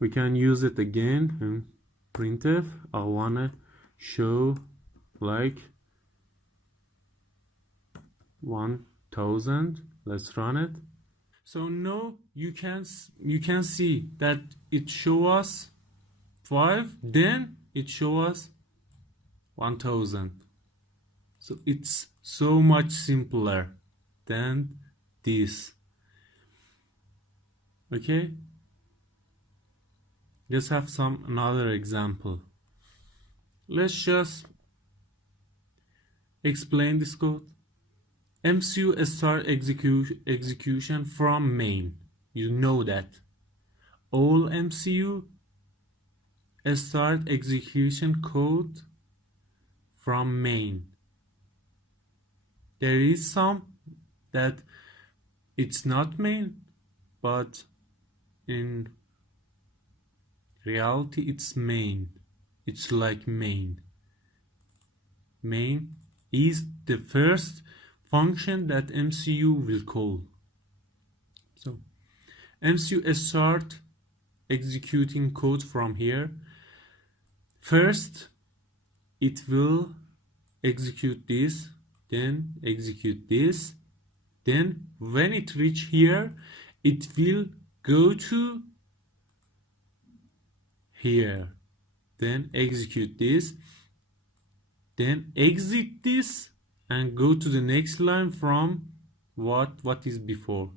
We can use it again in printf. I wanna show like 1000. Let's run it. So now you can see that it show us 5, then it show us 1000. So it's so much simpler than this. Okay, let's have another example. Let's just explain this code. MCU start execution from main. You know that all MCU start execution code from main. There is some that it's not main, but in reality it's main. It's like main. Main is the first function that MCU will call. So MCU start executing code from here. First it will execute this, then execute this, then when it reach here it will go to here, then execute this, then exit this and go to the next line from what is before.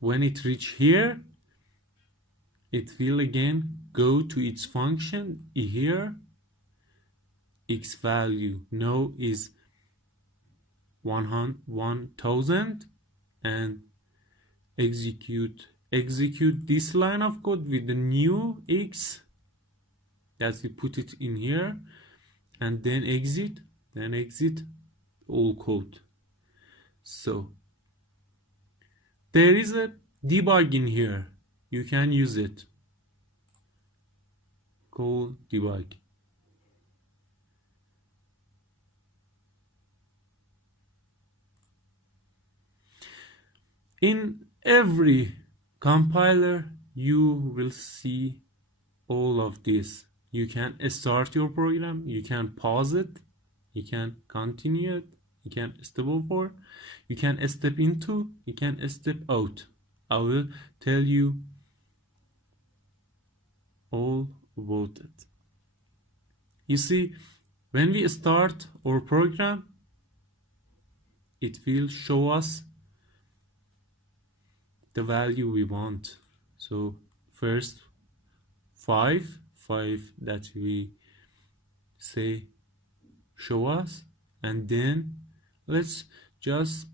When it reach here it will again go to its function here. X value now is 1000 and execute this line of code with the new X that we put it in here, and then exit all code. So there is a debug in here. You can use it. Call debug. In every compiler you will see all of this. You can start your program, you can pause it, you can continue it, you can step over, you can step into, you can step out. I will tell you all about it. You see, when we start our program, it will show us the value we want. So first 5 that we say show us, and then let's just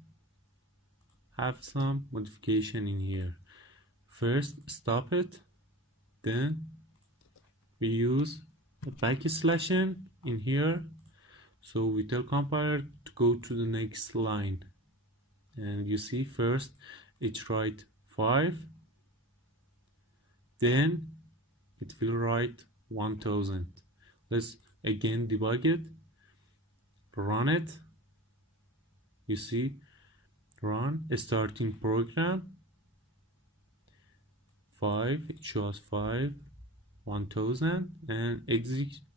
have some modification in here. First stop it, then we use a backslash n in here, so we tell compiler to go to the next line, and you see first it write 5, then it will write 1000. Let's again debug it, run it. You see, run a starting program, 5, it shows 5, 1000, and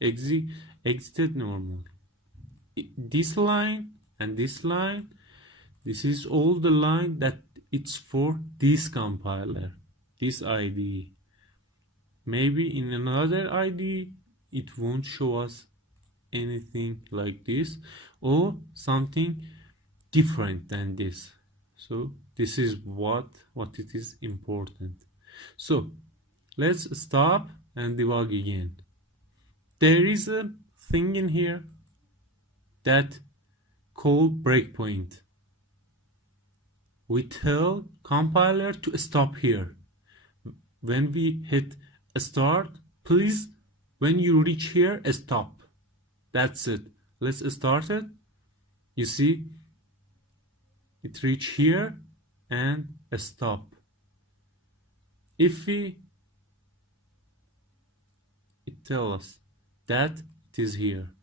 exited normally. This line and this line, this is all the line that it's for this compiler, this IDE. Maybe in another IDE it won't show us anything like this, or something different than this. So this is what it is important. So let's stop and debug again. There is a thing in here that called breakpoint. We tell compiler to stop here. When we hit start, please, when you reach here, stop. That's it. Let's start it. You see, it reach here and stop. If it tells us that it is here.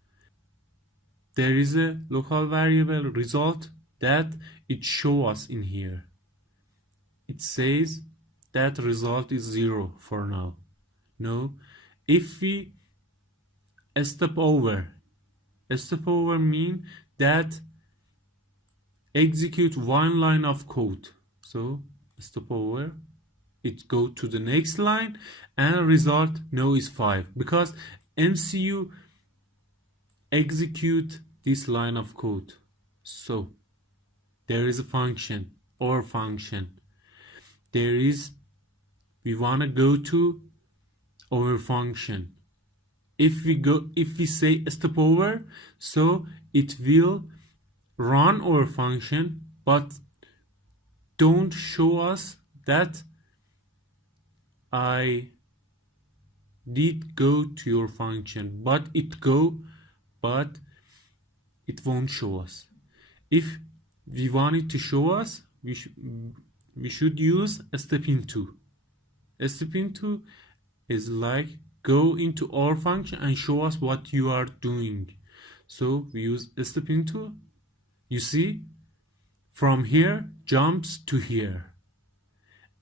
There is a local variable result that it shows us in here. It says that result is 0 for now. No, if we step over mean that execute one line of code. So step over, it go to the next line, and result no is 5 because MCU execute this line of code. So there is a function or function. We want to go to our function. If we say step over, so it will run our function, but don't show us that I did go to your function, but it won't show us. If we want it to show us, we should use a step into. A step into is like go into our function and show us what you are doing. So we use a step into. You see, from here jumps to here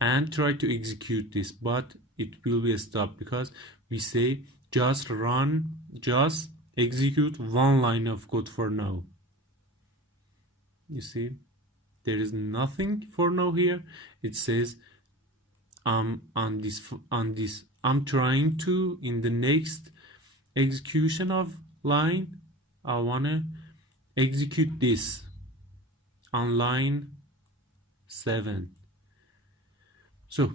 and try to execute this, but it will be a stop because we say just execute one line of code for now. You see, there is nothing for now here. It says on this I'm trying to, in the next execution of line, I wanna execute this on line 7. So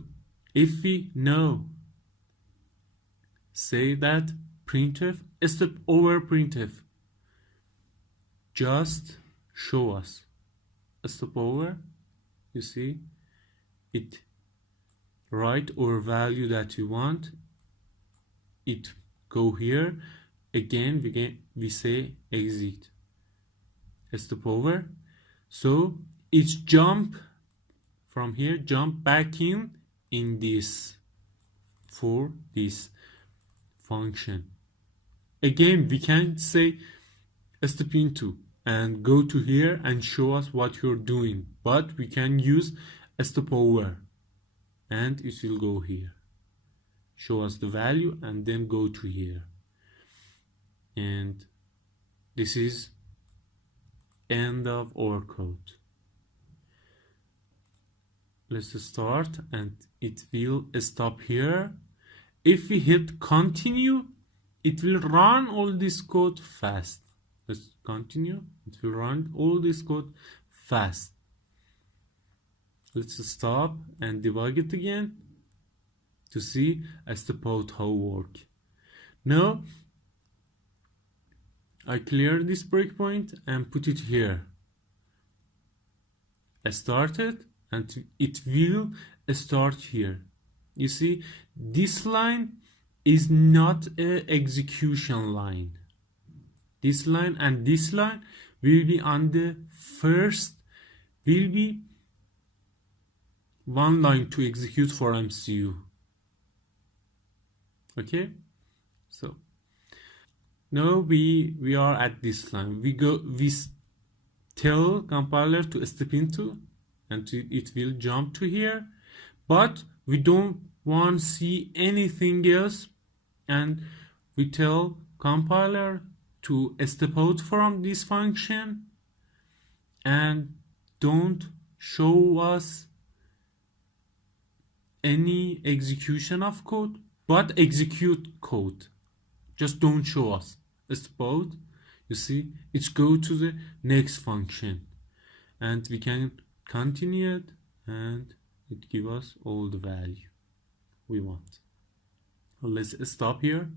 if we know, say that printf step over printf, just show us a step over. You see, it write our value that we want. It go here again. We say exit a step over. So it's jump from here, jump back in this for this function. Again, we can say step into and go to here and show us what you're doing, but we can use a step over and it will go here, show us the value, and then go to here. And this is end of our code. Let's start, and it will stop here. If we hit continue, it will run all this code fast. Let's continue. It will run all this code fast. Let's stop and debug it again to see a step out how work. Now I clear this breakpoint and put it here. I started and it will start here. You see, this line is not an execution line. This line and this line will be on the first, will be one line to execute for MCU. Okay, so now we are at this line. We tell compiler to step into, and it will jump to here, but we don't want to see anything else, and we tell compiler to step out from this function and don't show us any execution of code, but execute code. Just don't show us step out. You see, it's go to the next function, and we can continue it, and it give us all the value we want. Let's stop here.